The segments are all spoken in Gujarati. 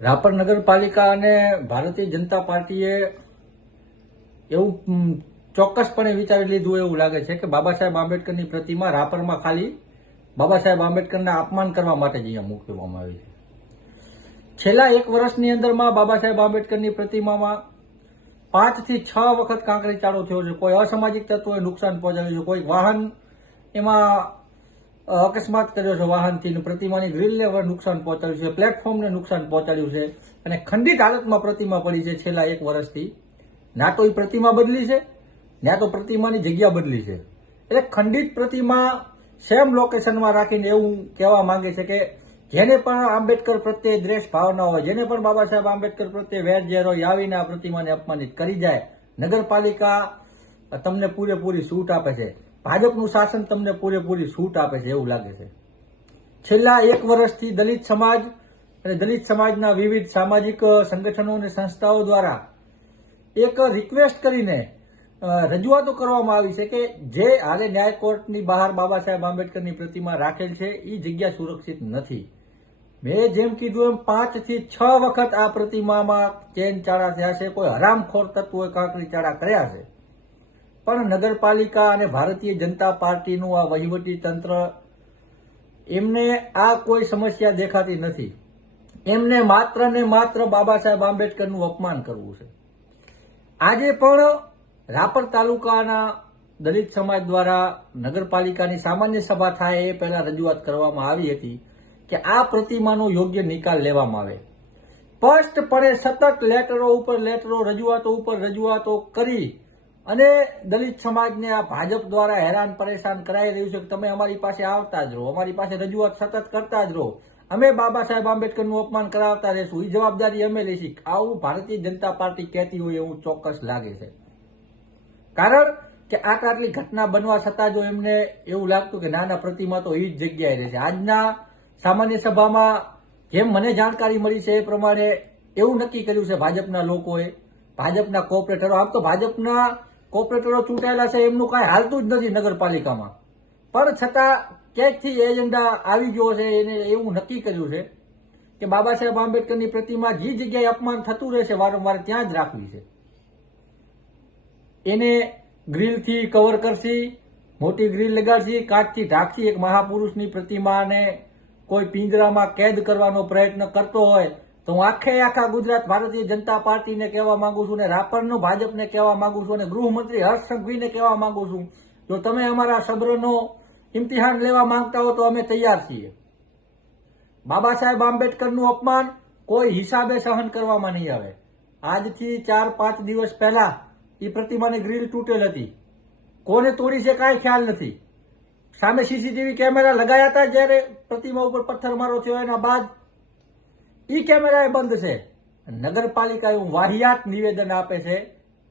રાપર નગરપાલિકા અને ભારતીય જનતા પાર્ટીએ એવું ચોક્કસપણે વિચારી લીધું એવું લાગે છે કે બાબા સાહેબ આંબેડકરની પ્રતિમા રાપરમાં ખાલી બાબા સાહેબ આંબેડકરના અપમાન કરવા માટે જ અહીંયા મૂકવામાં આવી છે. છેલ્લા એક વર્ષની અંદરમાં બાબા સાહેબ આંબેડકરની પ્રતિમામાં પાંચથી છ વખત કાંકરી ચાળો થયો છે. કોઈ અસામાજિક તત્વોએ નુકસાન પહોંચાડ્યું છે. કોઈ વાહન એમાં અકસ્માત કર્યો છે વાહનથી પ્રતિમાની ગ્રીલને હવે નુકસાન પહોંચાડ્યું છે, પ્લેટફોર્મને નુકસાન પહોંચાડ્યું છે અને ખંડિત હાલતમાં પ્રતિમા પડી છે છેલ્લા એક વર્ષથી. ના તો એ પ્રતિમા બદલી છે, ના તો પ્રતિમાની જગ્યા બદલી છે. એટલે ખંડિત પ્રતિમા સેમ લોકેશનમાં રાખીને એવું કહેવા માંગે છે કે જેને પણ આંબેડકર પ્રત્યે દ્વેષ ભાવના હોય, જેને પણ બાબા સાહેબ આંબેડકર પ્રત્યે વેરઝેર હોય, આવીને આ પ્રતિમાને અપમાનિત કરી જાય, નગરપાલિકા તમને પૂરેપૂરી છૂટ આપે છે. ભાજપનું શાસન તમને પૂરેપૂરી છૂટ આપે છે એવું લાગે છે. છેલ્લા એક વર્ષથી દલિત સમાજ અને દલિત સમાજના વિવિધ સામાજિક સંગઠનો અને સંસ્થાઓ દ્વારા એક રિક્વેસ્ટ કરીને રજૂઆતો કરવામાં આવી છે કે જે હાલે ન્યાય કોર્ટની બહાર બાબા સાહેબ આંબેડકરની પ્રતિમા રાખેલ છે એ જગ્યા સુરક્ષિત નથી. મેં જેમ કીધું એમ પાંચથી છ વખત આ પ્રતિમામાં ચેન ચાળા થયા છે, કોઈ હરામખોર તત્વોએ કાંકરી ચાળા કર્યા છે. પણ નગરપાલિકા અને ભારતીય જનતા પાર્ટીનું આ વહીવટી તંત્ર એમને આ કોઈ સમસ્યા દેખાતી નથી. એમને માત્ર ને માત્ર બાબા સાહેબ આંબેડકરનું અપમાન કરવું છે. આજે પણ રાપર તાલુકાના દલિત સમાજ દ્વારા નગરપાલિકાની સામાન્ય સભા થાય એ પહેલા રજૂઆત કરવામાં આવી હતી કે આ પ્રતિમાનો યોગ્ય નિકાલ લેવામાં આવે. સ્પષ્ટપણે સતત લેટરો ઉપર લેટરો, રજૂઆતો ઉપર રજૂઆતો કરી અને દલિત સમાજને આ ભાજપ દ્વારા હેરાન પરેશાન કરાઈ રહ્યું છે કે તમે અમારી પાસે આવતા જ રહો, અમારી પાસે રજૂઆત સતત કરતા જ રહો. અમે બાબા સાહેબ આંબેડકરનું અપમાન કરાવતા રહેશું એ જવાબદારી અમે લઈશું આવું ભારતીય જનતા પાર્ટી કહેતી હોય એવું ચોક્કસ લાગે છે. કારણ કે આ આટલી ઘટના બનવા છતાં જો એમને એવું લાગતું કે નાના પ્રતિમા તો એવી જ જગ્યાએ રહેશે. આજના સામાન્ય સભામાં જેમ મને જાણકારી મળી છે એ પ્રમાણે એવું નક્કી કર્યું છે ભાજપના લોકોએ. ભાજપના કોઓપરેટરો આમ તો ભાજપના કોર્પોરેટરો ચૂંટાયેલા છે, એમનું કાંઈ હાલતું જ નથી નગરપાલિકામાં. પણ છતાં ક્યાંકથી એજન્ડા આવી ગયો છે, એને એવું નક્કી કર્યું છે કે બાબા સાહેબ આંબેડકરની પ્રતિમા જે જગ્યાએ અપમાન થતું રહેશે, વારંવાર ત્યાં જ રાખવી છે. એને ગ્રીલથી કવર કરશી, મોટી ગ્રીલ લગાડશી, કાચથી ઢાંકશી, એક મહાપુરુષની પ્રતિમાને કોઈ પિંજરામાં કેદ કરવાનો પ્રયત્ન કરતો હોય તો હું આખે આખા ગુજરાત ભારતીય જનતા પાર્ટીને કહેવા માંગુ છું ને રાપરનું ભાજપને કહેવા માંગુ છું અને ગૃહમંત્રી હર્ષ સંઘવીને કહેવા માંગુ છું. જો તમે અમારા સબ્રનો ઇમ્તિહાન લેવા માંગતા હો તો અમે તૈયાર છીએ. બાબા સાહેબ આંબેડકરનું અપમાન કોઈ હિસાબે સહન કરવામાં નહીં આવે. આજથી ચાર પાંચ દિવસ પહેલા એ પ્રતિમાની ગ્રીલ તૂટેલ હતી. કોને તોડી છે કાંઈ ખ્યાલ નથી. સામે સીસીટીવી કેમેરા લગાયા હતા જ્યારે પ્રતિમા ઉપર પથ્થરમારો થયો, એના બાદ ઈ કેમેરા બંધ છે. નગરપાલિકા એવું વાહિયાત નિવેદન આપે છે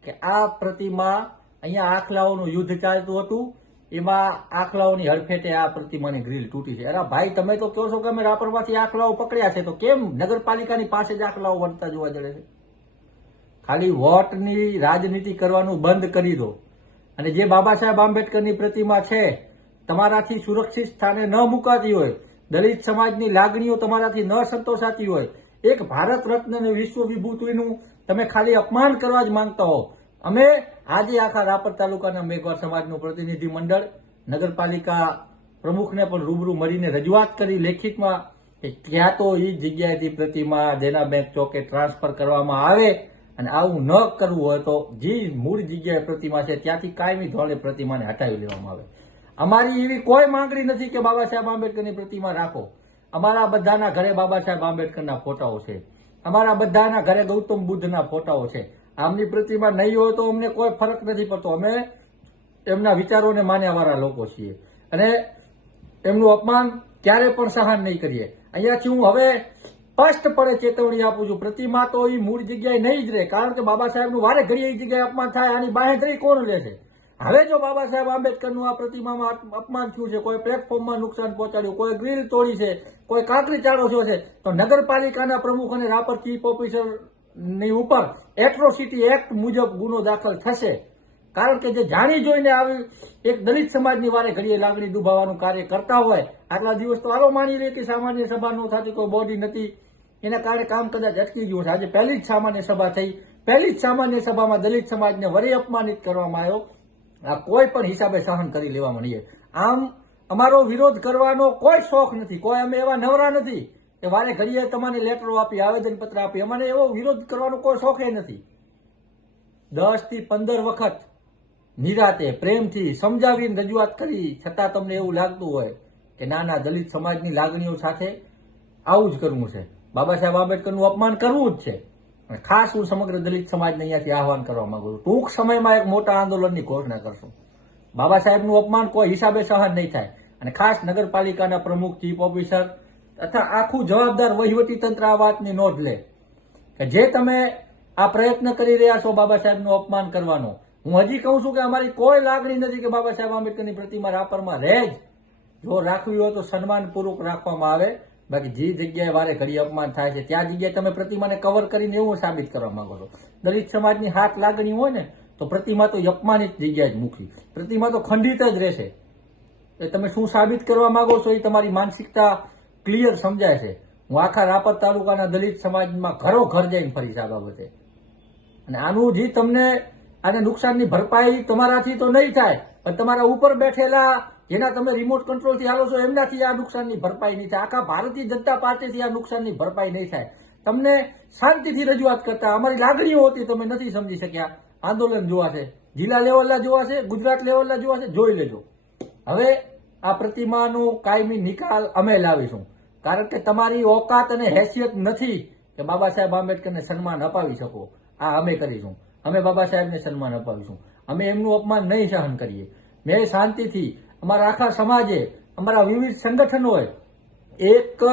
કે આ પ્રતિમા અહીંયા આખલાઓનું યુદ્ધ ચાલતું હતું. એમાં આખલાઓની હડફેટે આ પ્રતિમાની ગ્રીલ તૂટી છે. અરે ભાઈ, તમે તો કહો છો કે અમે રાપરમાંથી આખલાઓ પકડ્યા છે, તો કેમ નગરપાલિકાની પાસે જ આખલાઓ વળતા જોવા જડે છે? ખાલી વોટની રાજનીતિ કરવાનું બંધ કરી દો. અને જે બાબા સાહેબ આંબેડકરની પ્રતિમા છે, તમારાથી સુરક્ષિત સ્થાને ન મુકાતી હોય દલિત સમાજની લાગણીઓ તમારાથી ન સંતોષાતી હોય. એક ભારત રત્ન અને વિશ્વ વિભૂતિનું તમે ખાલી અપમાન કરવા જ માંગતા હો. અમે આજે આખા રાપર તાલુકાના મેઘવાર સમાજનું પ્રતિનિધિ મંડળ, નગરપાલિકા પ્રમુખને પણ રૂબરૂ મળીને રજૂઆત કરી લેખિતમાં કે ક્યાં તો એ જગ્યાએથી પ્રતિમા દેના બેંક ચોકે ટ્રાન્સફર કરવામાં આવે અને આવું ન કરવું હોય તો જે મૂળ જગ્યાએ પ્રતિમા છે ત્યાંથી કાયમી ધોરણે પ્રતિમાને હટાવી લેવામાં આવે. અમારી એવી કોઈ માંગણી નથી કે બાબા સાહેબ આંબેડકરની પ્રતિમા રાખો. અમારા બધાના ઘરે બાબા સાહેબ આંબેડકરના ફોટાઓ છે. અમારા બધાના ઘરે ગૌતમ બુદ્ધના ફોટાઓ છે. આમની પ્રતિમા નહીં હોય તો અમને કોઈ ફરક નથી પડતો. અમે એમના વિચારોને માન્યાવાળા લોકો છીએ. અને એમનું અપમાન ક્યારે પણ સહન નહીં કરીએ. અહીંયાથી હું હવે સ્પષ્ટપણે ચેતવણી આપું છું. પ્રતિમા તો એ મૂળ જગ્યાએ નહીં જ રહે. કારણ કે બાબા સાહેબનું વારે ઘડી એ જગ્યાએ અપમાન થાય, આની બાહેધરી કોણ લે છે? હવે જો બાબા સાહેબ આંબેડકરનું આ પ્રતિમામાં અપમાન થયું છે, કોઈ પ્લેટફોર્મમાં નુકસાન પહોંચાડ્યું, કોઈ ગ્રીલ તોડી છે, કોઈ કાંકરી ચાળો થયો છે, તો નગરપાલિકાના પ્રમુખ અને રાપર ચીફ ઓફિસરની ઉપર એટ્રોસિટી એક્ટ મુજબ ગુનો દાખલ થશે. કારણ કે જે જાણી જોઈને આવી એક દલિત સમાજની વારે ઘડીએ લાગણી દુભાવવાનું કાર્ય કરતા હોય, આટલા દિવસ તો આલો માની લે કે સામાન્ય સભા ન થતી, કોઈ બોડી નથી. એના કારણે કામ કદાચ અટકી ગયું છે આજે પહેલી જ સામાન્ય સભા થઈ. પહેલી જ સામાન્ય સભામાં દલિત સમાજને વરી અપમાનિત કરવામાં આવ્યો. કોઈ પણ હિસાબે સહન કરી લેવા માંડીએ. આમ અમારો વિરોધ કરવાનો કોઈ શોખ નથી, કોઈ અમે એવા નવરા નથી કે વારે ઘડીએ તમને લેટરો આપી, આવેદનપત્ર આપી. અમને એવો વિરોધ કરવાનો કોઈ શોખે નથી. દસથી પંદર વખત નિરાતે પ્રેમથી સમજાવીને રજૂઆત કરી, છતાં તમને એવું લાગતું હોય કે ના ના દલિત સમાજની લાગણીઓ સાથે આવું જ કરવું છે. બાબા સાહેબ આંબેડકરનું અપમાન કરવું જ છે. ખાસ હું સમગ્ર દલિત સમાજને અહીંયાથી આહવાન કરવા માંગુ છું. ટૂંક સમયમાં એક મોટા આંદોલનની ઘોષણા કરશું. બાબા સાહેબનું અપમાન કોઈ હિસાબે સહન નહીં થાય. અને ખાસ નગરપાલિકાના પ્રમુખ, ચીફ ઓફિસર તથા આખું જવાબદાર વહીવટી તંત્ર આ વાતની નોંધ લે કે જે તમે આ પ્રયત્ન કરી રહ્યા છો બાબા સાહેબનું અપમાન કરવાનો, હું હજી કહું છું કે અમારી કોઈ લાગણી નથી કે બાબા સાહેબ આંબેડકરની પ્રતિમા રાપરમાં રહે જ. જો રાખવી હોય તો સન્માનપૂર્વક રાખવામાં આવે. બાકી જે જગ્યાએ વારે ઘડી અપમાન થાય છે, ત્યાં જગ્યાએ તમે પ્રતિમાને કવર કરીને એવું સાબિત કરવા માંગો છો. દલિત સમાજની હાથ લાગણી હોય ને, તો પ્રતિમા તો અપમાનિત જગ્યાએ જ મૂકી પ્રતિમા તો ખંડિત જ રહેશે. એ તમે શું સાબિત કરવા માંગો છો એ તમારી માનસિકતા ક્લિયર સમજાય છે. હું આખા રાપર તાલુકાના દલિત સમાજમાં ઘરો ઘર જઈને ફરીશ આ બાબતે. અને આનું જે તમને આને નુકસાનની ભરપાઈ તમારાથી તો નહીં થાય, પણ તમારા ઉપર બેઠેલા જેના તમે રિમોટ કંટ્રોલથી હાલો છો, એમનાથી આ નુકસાનની ભરપાઈ નહીં થાય. આખા ભારતીય જનતા પાર્ટીથી આ નુકસાનની ભરપાઈ નહીં થાય. તમને શાંતિથી રજૂઆત કરતા અમારી લાગણીઓ હતી તમે નથી સમજી શક્યા. આંદોલન જોવા છે, જિલ્લા લેવલના જોવા છે, ગુજરાત લેવલના જોવા છે, જોઈ લેજો. હવે આ પ્રતિમાનું કાયમી નિકાલ અમે લાવીશું. કારણ કે તમારી ઓકાત અને હેસિયત નથી કે બાબા સાહેબ આંબેડકરને સન્માન અપાવી શકો. આ અમે કરીશું. અમે બાબા સાહેબને સન્માન અપાવીશું. અમે એમનું અપમાન નહીં સહન કરીએ. મેં શાંતિથી અમારા આખા સમાજે અમારા વિવિધ સંગઠનોએ એક